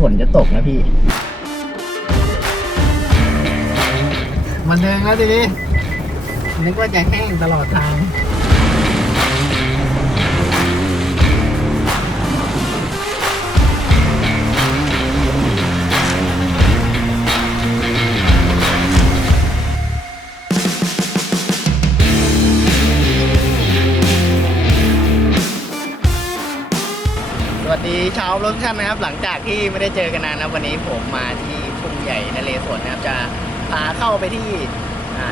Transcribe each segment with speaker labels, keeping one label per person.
Speaker 1: ฝนจะตกนะพี่ มันเดินแล้วทีนี้นึกว่าจะแห้งตลอดทาง ชาวรถทุกท่นนะครับ หลังจากที่ไม่ได้เจอกันนานนะวันนี้ผมมาที่ทุ่งใหญ่นเรศวรนะครับ จะพาเข้าไปที่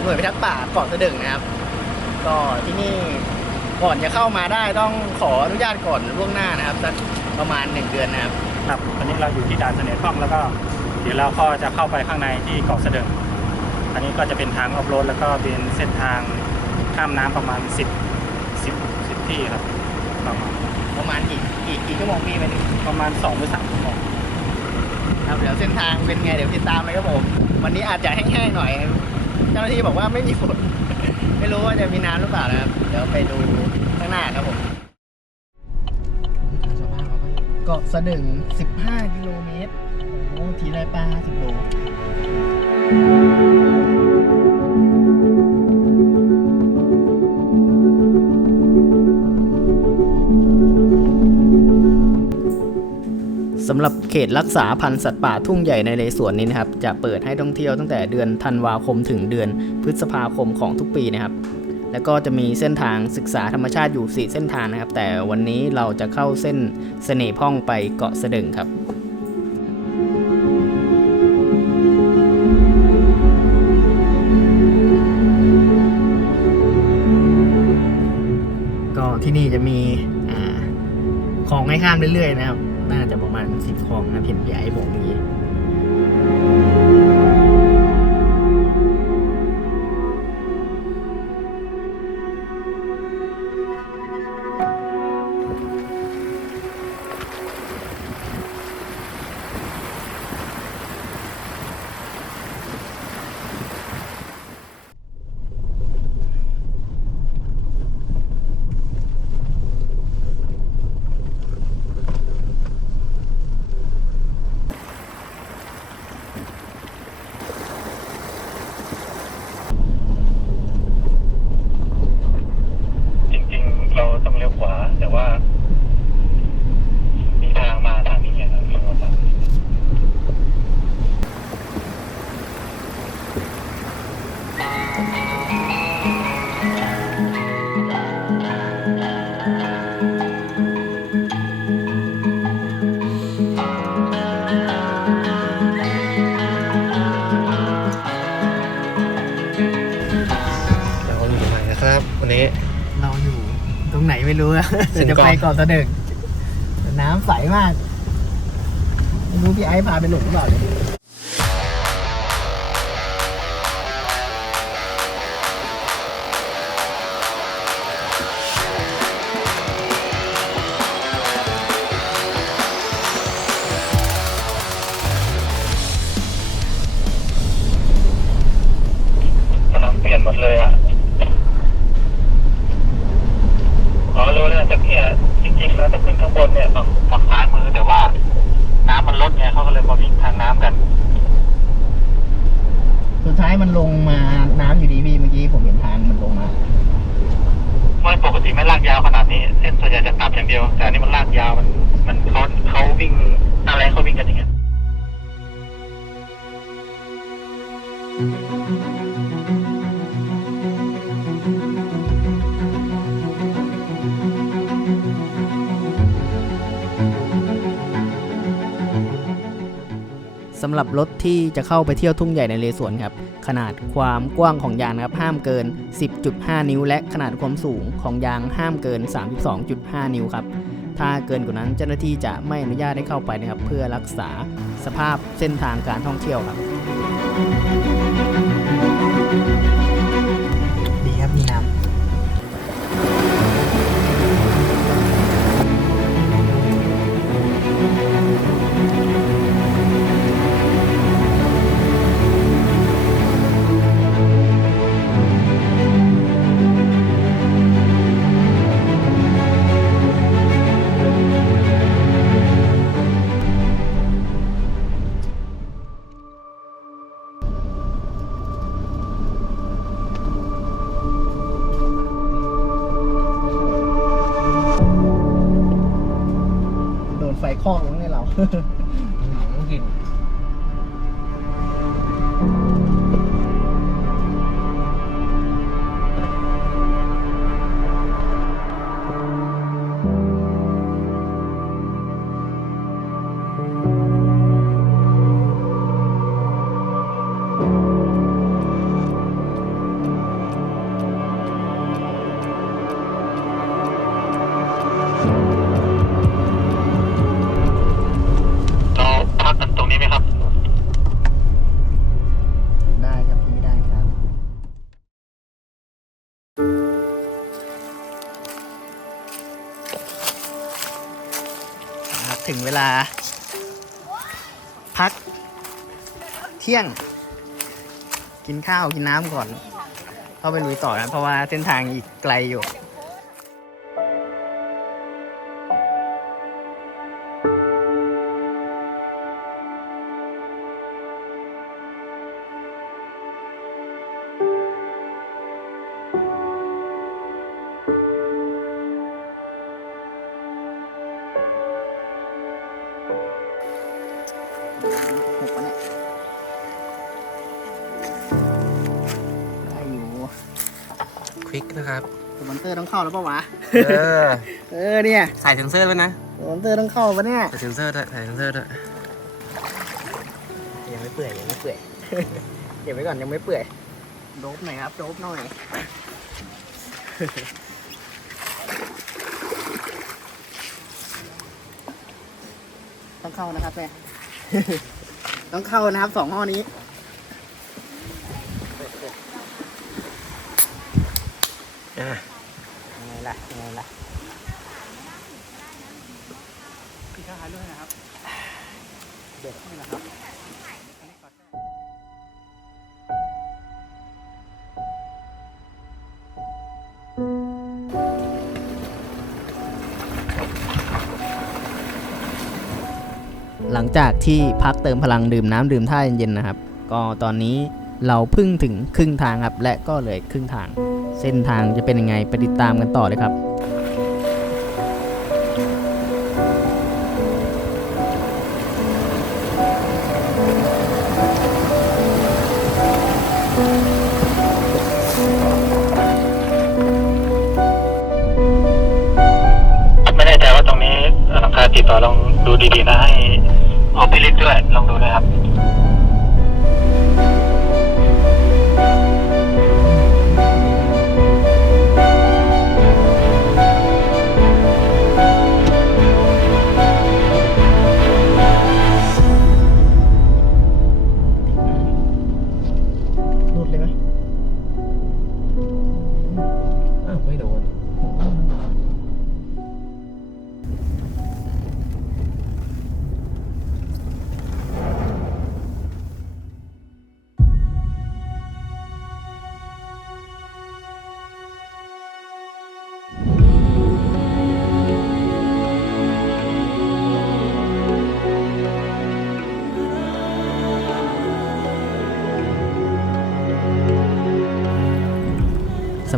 Speaker 1: หน่วยพิทักษ์ป่าเกาะสะดึงนะครับ ก็ที่นี่ก่อนจะเข้ามาได้ต้องขออนุญาตก่อนล่วงหน้านะครับสักประมาณ 1 เดือนนะครับ
Speaker 2: ครับวันนี้เราอยู่ที่ด่านเสน่ห์ท่องแล้วก็เดี๋ยวเราก็จะเข้าไปข้างในที่เกาะเสด็จอันนี้ก็จะเป็นทางออฟโรดแล้วก็เป็นเส้นทางข้ามน้ำประมาณ 10 10 10ที่ครับประมาณ
Speaker 1: ประมาณกี่กี่กี่ชั่วโมงพี่ไปถึง
Speaker 2: ประมาณ2หรือ3ชั่วโมง
Speaker 1: ครับเดี๋ยวเส้นทางเป็นไงเดี๋ยวติดตามเลยครับผม วันนี้อาจจะแห้งๆหน่อย เจ้าหน้าที่บอกว่าไม่มีฝน ไม่รู้ว่าจะมีน้ำหรือเปล่านะครับ เดี๋ยวไปดูข้างหน้าครับผมเกาะสะดึง 15 กิโลเมตร โอ้โหทีไรปลา10โลำหรับเขตรักษาพันธุ์สัตว์ป่าทุ่งใหญ่ในเลสวนนี้นะครับ จะเปิดให้ท่องเที่ยวตั้งแต่เดือนธันวาคมถึงเดือนพฤษภาคมของทุกปีนะครับ แล้วก็จะมีเส้นทางศึกษาธรรมชาติอยู่ 4 เส้นทางนะครับ แต่วันนี้เราจะเข้าเส้นเสน่ห์พ่องไปเกาะสะดึงครับก็ที่นี่จะมีอของให้ข้ามเรื่อยๆนะครับ น่าจะประมาณสิบคลองนะเห็นพี่ไอ้บอกอ
Speaker 2: ย่างนี้
Speaker 1: จะไปเกาะสะดึงน้ำใสมากไม่รู้พี่ไอ้พาไปหลงหรือเปล่าเนี่ย
Speaker 2: อย่างเดียว แต่อันนี้มันลากยาวมัน มันเขาเขาวิ่งอะไรเขาวิ่งกันอย่างเงี้ยำ
Speaker 1: หรับรถที่จะเข้าไปเที่ยวทุ่งใหญ่ในเลสวนครับ ขนาดความกว้างของยางนะครับห้ามเกิน 10.5 นิ้ว และขนาดความสูงของยางห้ามเกิน 32.5 นิ้วครับ ถ้าเกินกว่านั้นเจ้าหน้าที่จะไม่อนุญาตให้เข้าไปนะครับ เพื่อรักษาสภาพเส้นทางการท่องเที่ยวครับ ถึงเวลา พัก เที่ยง กินข้าวกินน้ำก่อนเข้าไปลุยต่อนะ เพราะว่าเส้นทางอีกไกลอยู่
Speaker 3: ควิกนะครับ
Speaker 1: มอนเตอร์ต้องเข้าแล้วปะวะ
Speaker 3: เออ
Speaker 1: เออเนี่ย
Speaker 3: ใส่เซนเซอร์ด้วยนะ
Speaker 1: มอนเตอร์ต้องเข้าปะเนี่ย
Speaker 3: ใส่เซนเซอร์ด้วยใส่เซนเซอร์ด้วย
Speaker 1: ยังไม่เปื่อยยังไม่เปื่อย เก็บไว้ก่อนยังไม่เปื่อย โดบหน่อยครับ โดบหน่อย ต้องเข้านะครับแม่ ต้องเข้านะครับสองห้อนี้
Speaker 3: อะ
Speaker 1: ยังไง ล่ะยังไงล่ะ
Speaker 2: พี่ชายด้วยนะครับ
Speaker 1: เด็ดนี่แหละครับหลังจากที่พักเติมพลังดื่มน้ำดื่มท่าเย็นๆนะครับ ก็ตอนนี้เราเพึ่งถึงครึ่งทางครับ และก็เหลืออกครึ่งทาง เส้นทางจะเป็นยังไงไปติดตามกันต่อเลยครับ
Speaker 2: ไม่แน่ใจว่าตรงนี้หลังคาติดต่อลองดูดีๆนะให้ออกพี่ลิกด้วยลองดูนะครับ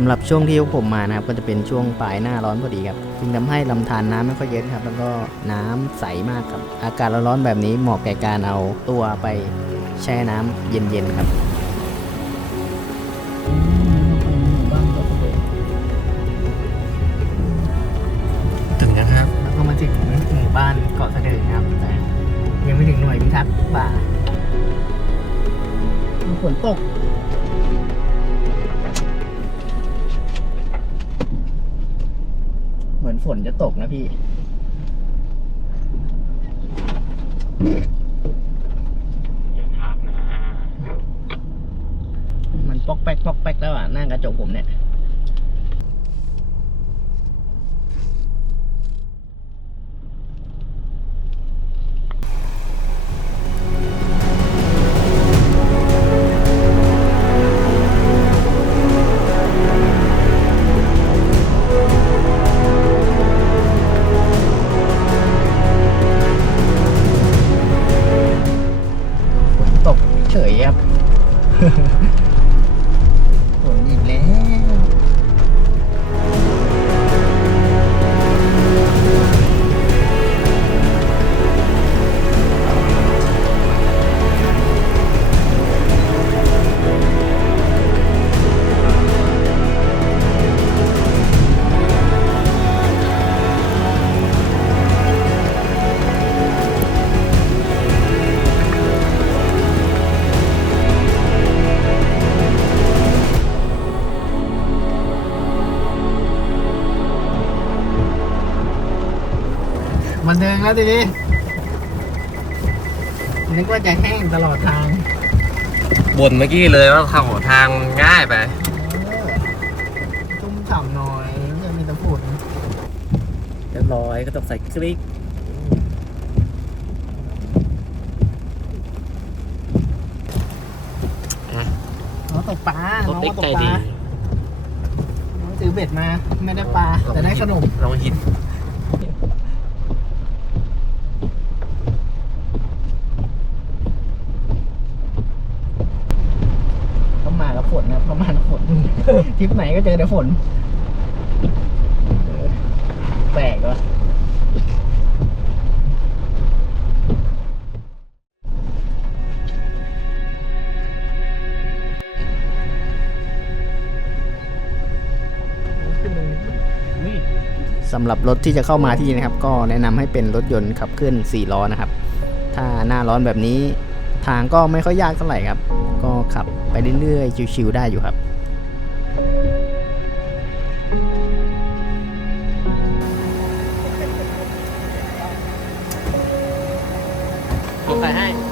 Speaker 1: สำหรับช่วงที่พวกผมมานะครับก็จะเป็นช่วงปลายหน้าร้อนพอดีครับจึงทำให้ลำธารน้ำไม่ค่อยเยอะครับ แล้วก็น้ำใสมากครับ อากาศร้อนๆแบบนี้เหมาะแก่การเอาตัวไปแช่น้ำเย็นๆครับ
Speaker 3: ถึงนะครับ
Speaker 1: แล้วก็มาถึงหมู่บ้านเกาะเสด็จครับแต่ยังไม่ถึงหน่วยพิทักษ์ป่าฝนตก ฝนจะตกนะพี่ มันปอกแป๊กปอกแป๊กแล้วอะหน้ากระจกผมเนี่ย ครับ บันเทิงแล้วทีนี้นึกว่าจะแห้งตลอดทาง
Speaker 3: บ่นเมื่อกี้เลยว่าทางหัวทางง่ายไป
Speaker 1: ชุ่มฉ่ำหน่อยไม่มีตะฝุ่น
Speaker 3: เรียบร้อยก็ต้องใส่คลิก
Speaker 1: น้องตกปลา
Speaker 3: ร
Speaker 1: น้
Speaker 3: ถ
Speaker 1: อง
Speaker 3: เล็ก
Speaker 1: ตก
Speaker 3: ใจ
Speaker 1: ป
Speaker 3: ดี
Speaker 1: ลาน้องถือเบ็ดมา ไม่ได้ปลา แต่ได้ขนม
Speaker 3: ลองหิน
Speaker 1: เขามากับ ฝนนะครับเขามากับฝนทริปไหนก็เจอแต่ฝนเออแปลกวะสำหรับรถที่จะเข้ามาที่นี่นะครับ ก็แนะนำให้เป็นรถยนต์ขับเคลื่อน4ล้อนะครับ ถ้าหน้าร้อนแบบนี้ ทางก็ไม่ค่อยยากเท่าไหร่ครับ ก็ขับไปเรื่อยๆ ชิวๆได้อยู่ครับ
Speaker 3: ผมใส่ให้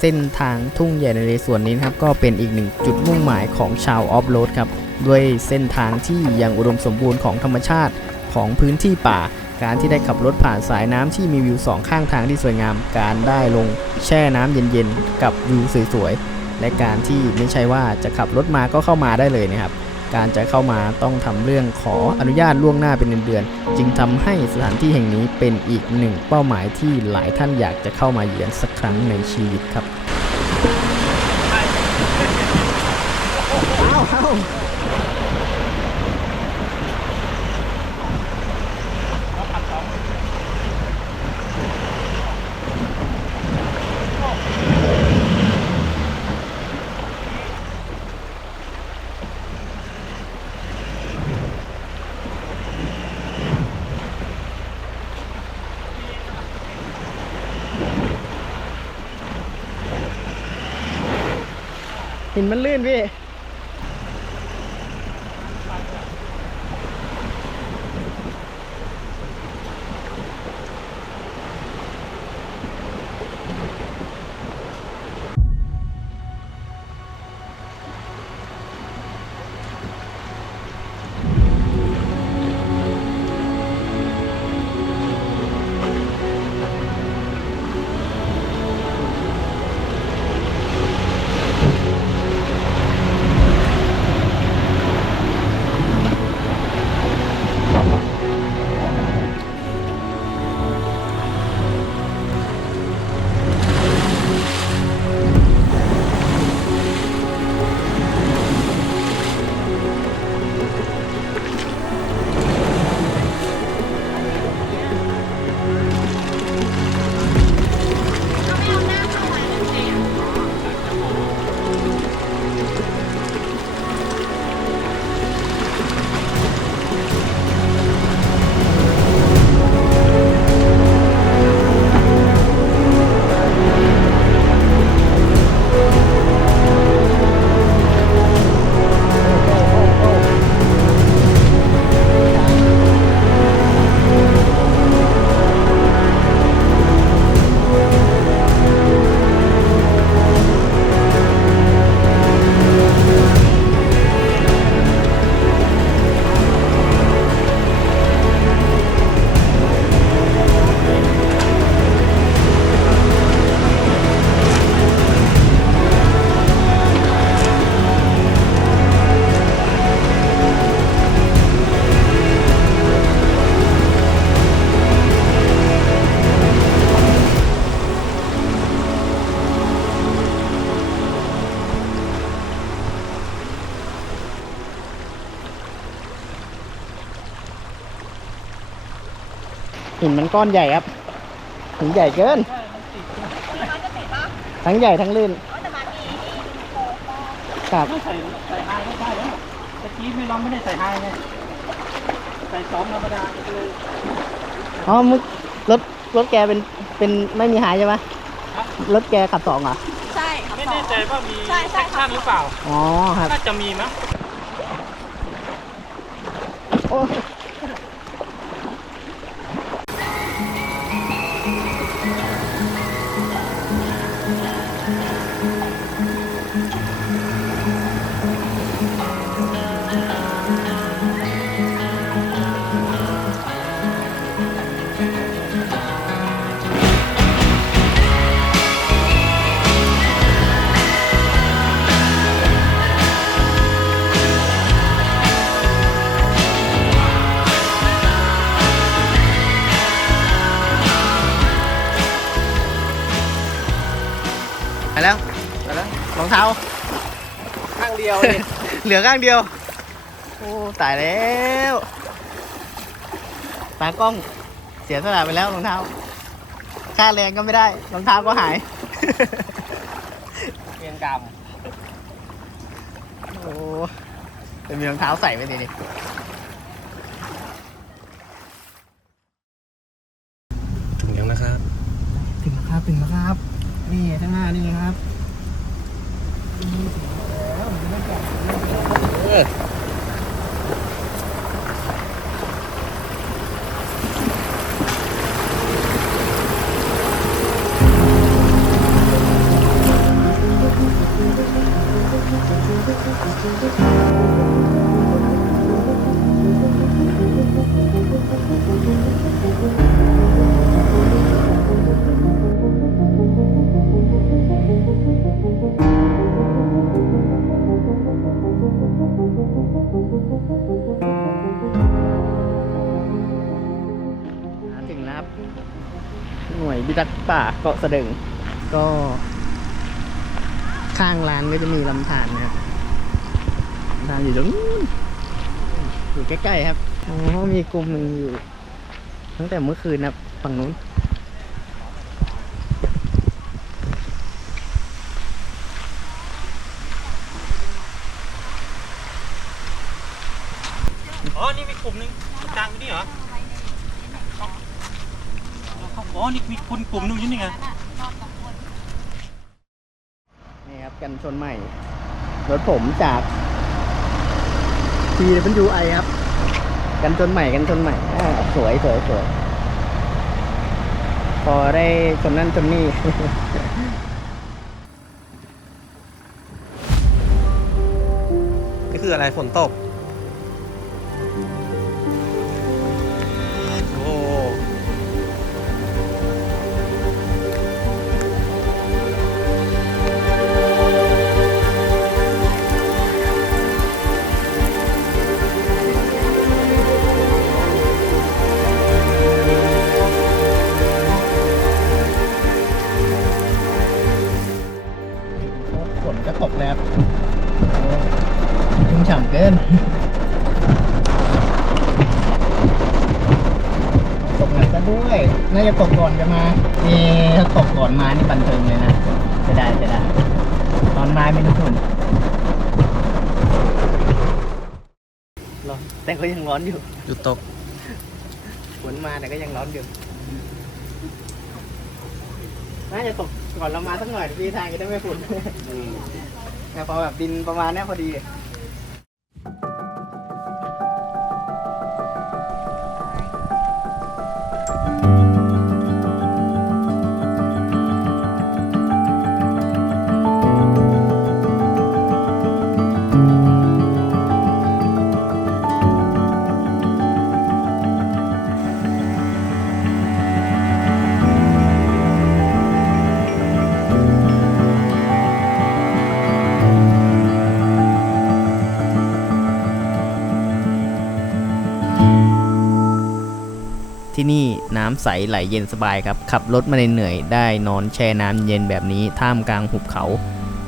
Speaker 1: เส้นทางทุ่งใหญ่ในเรส่วนนี้นะครับ ก็เป็นอีกหนึ่งจุดมุ่งหมายของชาวออฟโรดครับ ด้วยเส้นทางที่ยังอุดมสมบูรณ์ของธรรมชาติของพื้นที่ป่า การที่ได้ขับรถผ่านสายน้ำที่มีวิวสองข้างทางที่สวยงาม การได้ลงแช่น้ำเย็นๆ กับวิวสวยๆ และการที่ไม่ใช่ว่าจะขับรถมาก็เข้ามาได้เลยนะครับ การจะเข้ามาต้องทำเรื่องขออนุญาตล่วงหน้าเป็นเดือนๆ จึงทำให้สถานที่แห่งนี้เป็นอีกหนึ่งเป้าหมายที่หลายท่านอยากจะเข้ามาเยือนสักครั้งในชีวิตครับ หินมันลื่นพี่ นมันก้อนใหญ่ครับหินใหญ่เกิน ทั้งใหญ่ทั้งลื่นครับ
Speaker 2: ไม่ใส่ใส่ไฮไม่ได้แล้วตะกี้ไม่ลองไม่ได้ใส่ไฮไงใส่สองธรรมดาก็เลย
Speaker 1: อ๋อมึงรถรถแกเป็นเป็นไม่มีหายใช่ไหมรถแกขับสองเหรอ
Speaker 4: ใช่ค่ะ
Speaker 2: ไม่แน่ใจว่ามี
Speaker 4: ใช่ใช่
Speaker 2: แอคชั่นหรือเปล่า
Speaker 1: อ๋อครับ
Speaker 2: น่าจะมีมั้ง
Speaker 1: โอ้ เล
Speaker 3: ย
Speaker 1: เหลือข้างเดียว โอ้ตายแล้วตากล้องเสียสละไปแล้วรองเท้า ค่าแรงก็ไม่ได้รองเท้าก็หาย
Speaker 3: เวียนกรรม
Speaker 1: โอ้จะมีรองเท้าใส่ไหมทีนี้
Speaker 3: ถึงยังนะครับ
Speaker 1: ถึงแล้วครับ ถึงแล้วครับ นี่ข้างหน้านี่ครับ มาถึงแล้วครับ หน่วยพิทักษ์ป่าเกาะเสด็งก็ ข้างร้านก็จะมีลำธารนะครับลำธารอยู่ตรงนู้นอยู่ใกล้ๆครับอ๋อมีกลุ่มหนึ่งอยู่ ตั้งแต่เมื่อคืนนะครับฝั่งนู้น
Speaker 2: อ๋อ นี่มีกลุ่มหนึงกลางอยู่นี่เหรอ อ๋อ นี่มีคนกลุ่มหนึงอยู่นี่ไง
Speaker 1: นี่ครับกันชนใหม่ รถผมจาก TWI ครับ กันชนใหม่กันชนใหม่อ่าสวยสวยสวยพอได้ชนนั่นชนนี่
Speaker 3: นี่คืออะไรฝนตก
Speaker 1: นก็ตกแล้วชุ่มฉ่ำเกินตกหนักซะด้วย น่าจะตกก่อนจะมานี่ถ้าตกก่อนมานี่บันเทิงเลยนะจะได้จะได้ตอนมาไม่รู้ฝุ่นร้อนแต่ก็ยังร้อนอยู่
Speaker 3: หยุดตก
Speaker 1: ฝนมาแต่ก็ยังร้อนอยู่น่าจะตก ก่อนเรามาสักหน่อยพี่ทางจะได้ไม่ฝุ่นแต่พอแบบดินประมาณเนี้ยพอดี ใสไหลเย็นสบายครับ ขับรถมาเหนื่อยๆได้นอนแช่น้ำเย็นแบบนี้ท่ามกลางหุบเขา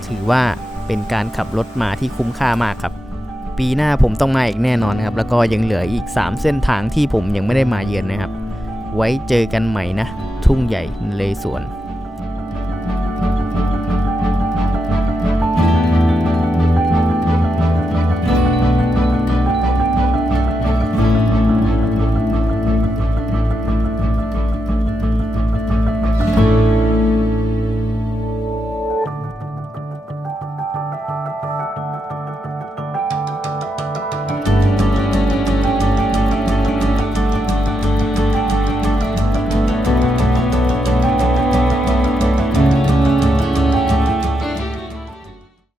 Speaker 1: ถือว่าเป็นการขับรถมาที่คุ้มค่ามากครับ ปีหน้าผมต้องมาอีกแน่นอนครับ แล้วก็ยังเหลืออีก 3 เส้นทางที่ผมยังไม่ได้มาเยือนนะครับ ไว้เจอกันใหม่นะ ทุ่งใหญ่เลยสวน